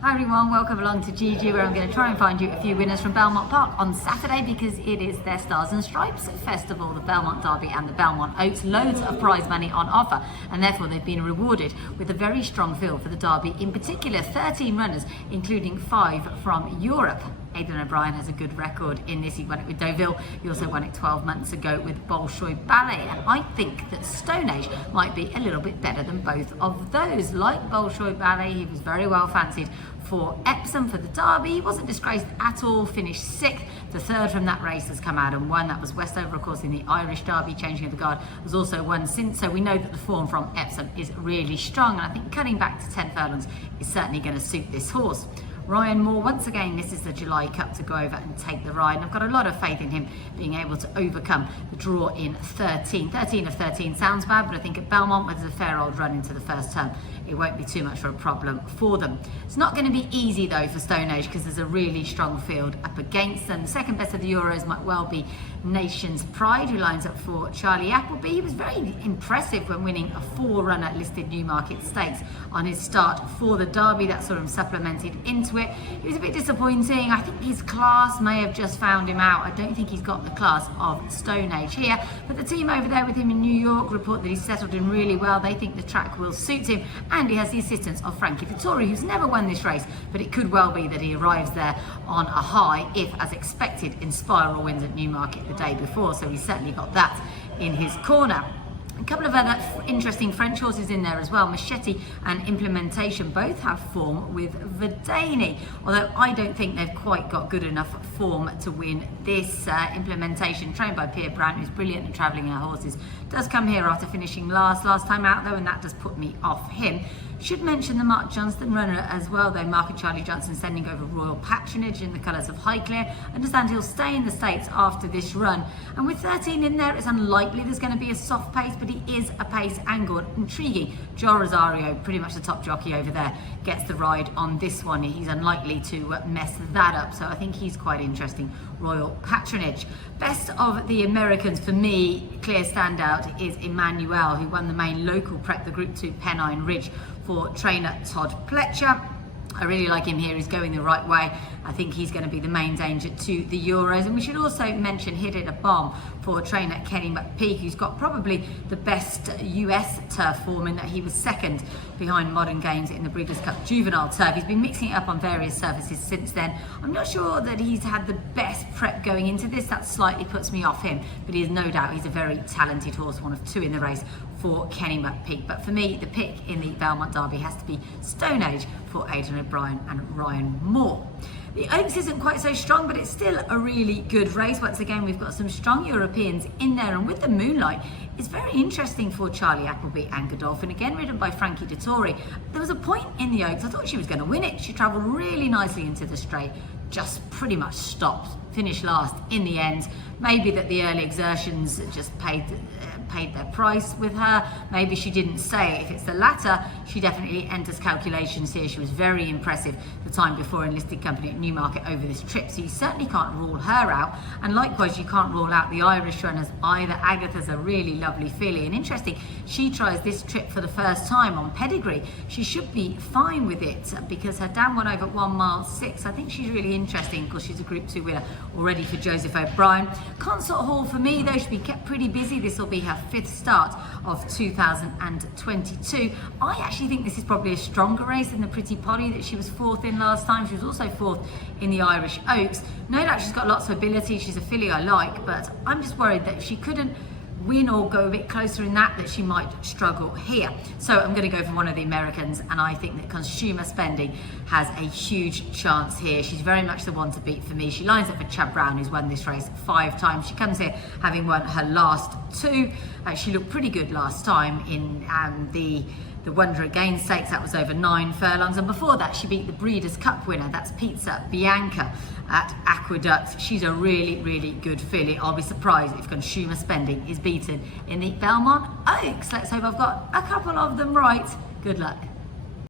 Hi everyone, welcome along to GG, where I'm going to try and find you a few winners from Belmont Park on Saturday, because it is their Stars and Stripes festival, the Belmont Derby and the Belmont Oaks. Loads of prize money on offer, and therefore they've been rewarded with a very strong field for the Derby. In particular, 13 runners, including 5 from Europe. Aidan O'Brien has a good record in this. He won it with Deauville. He also won it 12 months ago with Bolshoi Ballet. And I think that Stonehenge might be a little bit better than both of those. Like Bolshoi Ballet, he was very well fancied for Epsom for the Derby. He wasn't disgraced at all, finished 6th. The third from that race has come out and won. That was Westover, of course, in the Irish Derby. Changing of the Guard was also won since. So we know that the form from Epsom is really strong. And I think cutting back to 10 furlongs is certainly going to suit this horse. Ryan Moore, once again, this is the July Cup to go over and take the ride. And I've got a lot of faith in him being able to overcome the draw in 13. 13 of 13 sounds bad, but I think at Belmont, where there's a fair old run into the first term, it won't be too much of a problem for them. It's not going to be easy though for Stonehenge, because there's a really strong field up against them. The second best of the Euros might well be Nation's Pride, who lines up for Charlie Appleby. He was very impressive when winning a 4-runner listed Newmarket Stakes on his start for the Derby. That sort of supplemented into it. It was a bit disappointing. I think his class may have just found him out. I don't think he's got the class of Stonehenge here, but the team over there with him in New York report that he's settled in really well. They think the track will suit him, and he has the assistance of Frankie Dettori, who's never won this race, but it could well be that he arrives there on a high if, as expected, Inspiral wins at Newmarket the day before, so he's certainly got that in his corner. A couple of other interesting French horses in there as well. Machete and Implementation both have form with Verdani, although I don't think they've quite got good enough form to win this. Implementation, trained by Pierre Brandt, who's brilliant at travelling our horses, does come here after finishing last time out though, and that does put me off him. Should mention the Mark Johnston runner as well though. Mark and Charlie Johnson sending over Royal Patronage in the colours of Highclere. Understand he'll stay in the States after this run, and with 13 in there, it's unlikely there's going to be a soft pace, but he is a pace angled. Intriguing. Joe Rosario, pretty much the top jockey over there, gets the ride on this one. He's unlikely to mess that up, so I think he's quite interesting. Royal Patronage. Best of the Americans for me, clear standout is Emmanuel, who won the main local prep, the Group 2 Pennine Ridge, for trainer Todd Pletcher. I really like him here. He's going the right way. I think he's going to be the main danger to the Euros. And we should also mention Hit It a Bomb for trainer Kenny McPeak, who's got probably the best US turf form in that he was second behind Modern Games in the Breeders' Cup Juvenile Turf. He's been mixing it up on various surfaces since then. I'm not sure that he's had the best prep going into this. That slightly puts me off him, but he is no doubt he's a very talented horse, one of 2 in the race for Kenny McPeak. But for me, the pick in the Belmont Derby has to be Stonehenge for Aidan O'Brien and Ryan Moore. The Oaks isn't quite so strong, but it's still a really good race. Once again, we've got some strong Europeans in there, and with the Moonlight, it's very interesting for Charlie Appleby and Dolphin, again ridden by Frankie Dettori. There was a point in the Oaks, I thought she was going to win it. She travelled really nicely into the straight, just pretty much stopped, finished last in the end. Maybe that the early exertions just paid their price with her. Maybe she didn't say. If it's the latter, she definitely enters calculations here. She was very impressive the time before enlisted company at Newmarket over this trip, so you certainly can't rule her out. And likewise, you can't rule out the Irish runners either. Agatha's a really lovely filly, and interesting, she tries this trip for the first time on pedigree. She should be fine with it because her dam went over 1 mile 6. I think she's really interesting because she's a Group 2 winner already for Joseph O'Brien. Consort Hall for me though, should be kept pretty busy. This will be her 5th start of 2022. I actually think this is probably a stronger race than the Pretty Polly that she was 4th in last time. She was also 4th in the Irish Oaks. No doubt she's got lots of ability. She's a filly I like, but I'm just worried that if she couldn't win or go a bit closer in that she might struggle here. So I'm going to go for one of the Americans, and I think that Consumer Spending has a huge chance here. She's very much the one to beat for me. She lines up for Chad Brown, who's won this race 5 times. She comes here having won her last 2. She looked pretty good last time in the Wonder Again Stakes. That was over 9 furlongs, and before that she beat the Breeders' Cup winner, that's Pizza Bianca at Aqueduct. She's a really good filly. I'll be surprised if Consumer Spending is beaten in the Belmont Oaks. Let's hope I've got a couple of them right. Good luck.